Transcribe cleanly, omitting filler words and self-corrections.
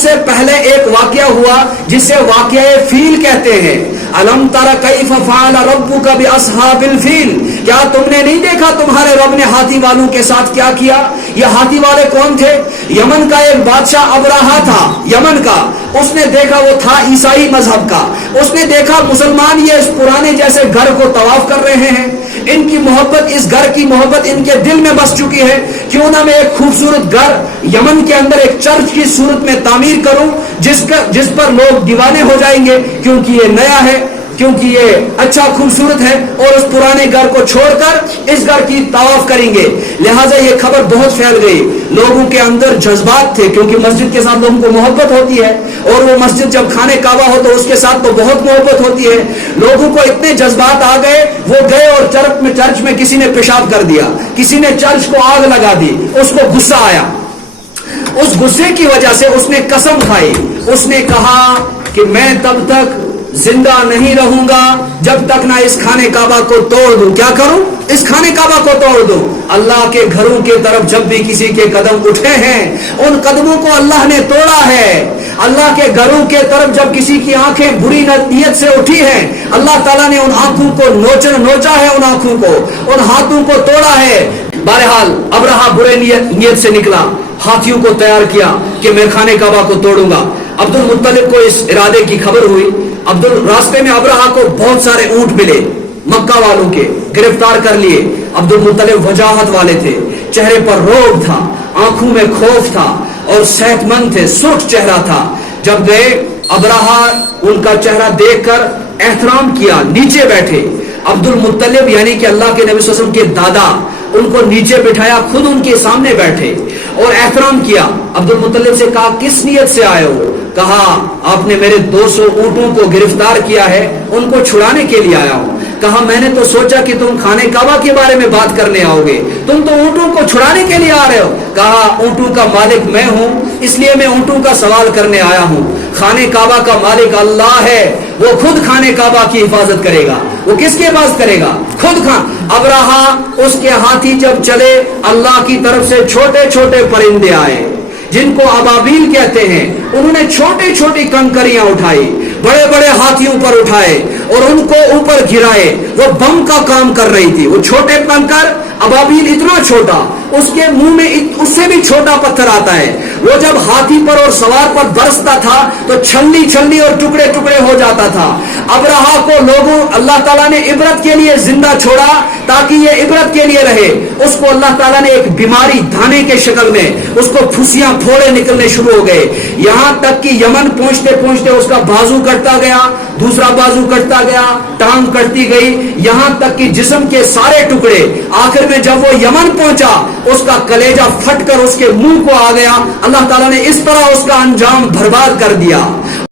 سے پہلے ایک واقعہ ہوا جسے واقعہ فیل کہتے ہیں. الم تر کیف فعل ربک باصحاب الفیل، کیا تم نے نہیں دیکھا تمہارے رب نے ہاتھی والوں کے ساتھ کیا کیا؟ یہ ہاتھی والے کون تھے؟ یمن کا ایک بادشاہ ابرہا تھا، یمن کا. اس نے دیکھا، وہ تھا عیسائی مذہب کا. اس نے دیکھا مسلمان یہ اس پرانے جیسے گھر کو طواف کر رہے ہیں، ان کی محبت، اس گھر کی محبت ان کے دل میں بس چکی ہے. کیوں نہ میں ایک خوبصورت گھر یمن کے اندر ایک چرچ کی صورت میں تعمیر کروں جس پر لوگ دیوانے ہو جائیں گے، کیونکہ یہ نیا ہے، کیونکہ یہ اچھا خوبصورت ہے، اور اس پرانے گھر کو چھوڑ کر اس گھر کی طواف کریں گے. لہٰذا یہ خبر بہت پھیل گئی. لوگوں کے اندر جذبات تھے، کیونکہ مسجد کے ساتھ لوگوں کو محبت ہوتی ہے، اور وہ مسجد جب خانہ کعبہ ہو تو اس کے ساتھ تو بہت محبت ہوتی ہے. لوگوں کو اتنے جذبات آ گئے، وہ گئے اور چرچ میں کسی نے پیشاب کر دیا، کسی نے چرچ کو آگ لگا دی. اس کو غصہ آیا. اس غصے کی وجہ سے اس نے قسم کھائی. اس نے کہا کہ میں تب تک زندہ نہیں رہوں گا جب تک نہ اس خانہ کعبہ کو توڑ دوں. کیا کروں؟ اس خانہ کعبہ کو توڑ دوں. اللہ کے گھروں کے طرف جب بھی کسی کے قدم اٹھے ہیں، ان قدموں کو اللہ نے توڑا ہے. اللہ کے گھروں کے طرف جب کسی کی آنکھیں بری نیت سے اٹھی ہیں، اللہ تعالیٰ نے ان آنکھوں کو نوچا ہے، ان آنکھوں کو، ان ہاتھوں کو توڑا ہے. بہرحال ابرہا برے نیت سے نکلا، ہاتھیوں کو تیار کیا کہ میں خانہ کعبہ کو توڑوں گا. عبد المطلب کو اس ارادے کی خبر ہوئی. راستے میں ابرہا کو بہت سارے اونٹ ملے، مکہ والوں کے، گرفتار کر لیے. عبد المطلب وجاہت والے تھے، چہرے پر روب تھا، آنکھوں میں خوف تھا، اور صحت مند تھے، سرخ چہرہ تھا. جب گئے، ابرہا ان کا چہرہ دیکھ کر احترام کیا، نیچے بیٹھے. عبد المطلب یعنی کہ اللہ کے نبی صلی اللہ علیہ وسلم کے دادا، ان کو نیچے بٹھایا، خود ان کے سامنے بیٹھے اور احترام کیا. عبد المطلب سے کہا کس نیت سے آئے ہو؟ کہا آپ نے میرے 200 اونٹوں کو گرفتار کیا ہے، ان کو چھڑانے کے لیے آیا ہوں. کہا میں نے تو سوچا کہ تم خانہ کعبہ کے بارے میں بات کرنے آؤ گے، تم تو اونٹوں کو چھڑانے کے لیے آ رہے ہو. کہا اونٹوں کا مالک میں ہوں، اس لیے میں اونٹوں کا سوال کرنے آیا ہوں. خانہ کعبہ کا مالک اللہ ہے، وہ خود خانہ کعبہ کی حفاظت کرے گا. وہ کس کی حفاظت کرے گا؟ خود ابرہا اس کے ہاتھی جب چلے، اللہ کی طرف سے چھوٹے چھوٹے پرندے آئے جن کو ابابیل کہتے ہیں. انہوں نے چھوٹی چھوٹی کنکریاں اٹھائی، بڑے بڑے ہاتھیوں پر اٹھائے اور ان کو اوپر گرائے. وہ بم کا کام کر رہی تھی. وہ چھوٹے کنکر، ابابیل اتنا چھوٹا، اس کے منہ میں اس سے بھی چھوٹا پتھر آتا ہے. وہ جب ہاتھی پر اور سوار پر برستا تھا تو چھلنی اور ٹکڑے ٹکڑے ہو جاتا تھا. ابرہا کو لوگوں اللہ تعالیٰ نے عبرت کے لیے زندہ چھوڑا تاکہ یہ عبرت کے لیے رہے. اس کو اللہ تعالیٰ نے ایک بیماری دھانے کے شکل میں، اس کو پھوسیاں پھوڑے نکلنے شروع ہو گئے، یہاں تک کہ یمن پہنچتے پہنچتے اس کا بازو کٹتا گیا، دوسرا بازو کٹتا گیا، ٹانگ کٹتی گئی، یہاں تک کہ جسم کے سارے ٹکڑے. آخر میں جب وہ یمن پہنچا، اس کا کلیجہ پھٹ کر اس کے منہ کو آ گیا. اللہ تعالیٰ نے اس طرح اس کا انجام برباد کر دیا.